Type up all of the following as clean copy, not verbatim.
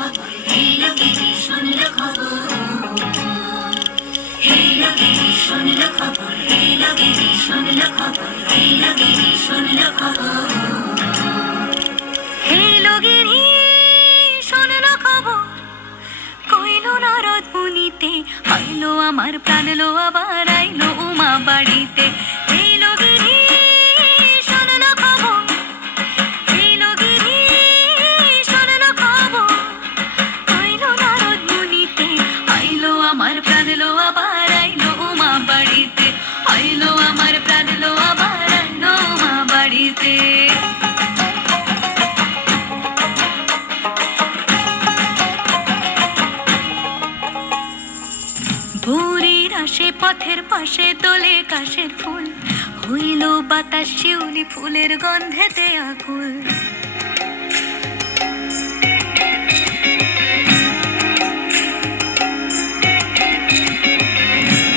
খবর, এলো গিরি শুনলো খবর, এলো গিরি শুনলো খবর, এলো গিরি শুনলো খবর, এলো গিরি শুনলো খবর, এলো গিরি শুনলো খবর। কইলো নারদ মুনিতে, আইলো আমার প্রাণ লো আবার আইলো উমা বাড়িতে। এলো গিরি শুনলো খবর, এলো গিরি শুনলো খবর। কইলো নারদ মুনিতে, আইলো আমার প্রাণ লো আবার আইলো উমা বাড়িতে। আইলো আমার প্রাণ লো আবার আইলো উমা বাড়িতে। ভোরের আসে পথের পাশে তোলে কাশের ফুল, হইল বাতাস শিউলি ফুলের গন্ধেতে আকুল।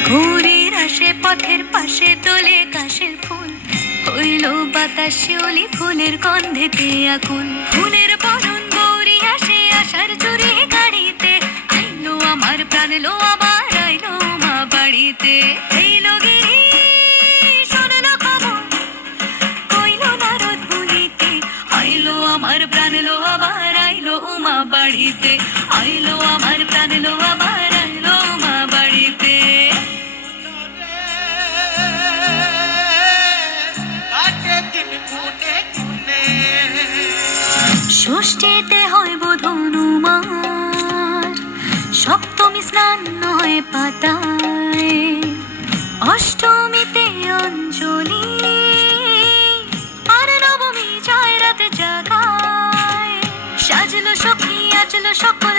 ভোরের আসে পথের পাশে তোলে কাশের ফুল, হইল বাতাস শিউলি ফুলের গন্ধেতে আকুল। ফুলের বরণ গৌরী আসে আশার চুরি গাড়িতে, আইলো আমার প্রাণ লো আবার আইলো মা বাড়িতে। এইলো গিরি শুনলো খবর, কইলো নারদ মুনিতে, আইলো আমার প্রাণ লো আবার আইলো উমা বাড়িতে। আইলো আমার প্রাণ লো আবার আইলো উমা বাড়িতে। ষষ্ঠীতে হয় বোধ হনুমান, সপ্তমী স্নান হয় পাতায়, অষ্টমীতে অঞ্জলি, আর নবমী যায় রাত জাগায়। সাজলো সখী আজলো সকল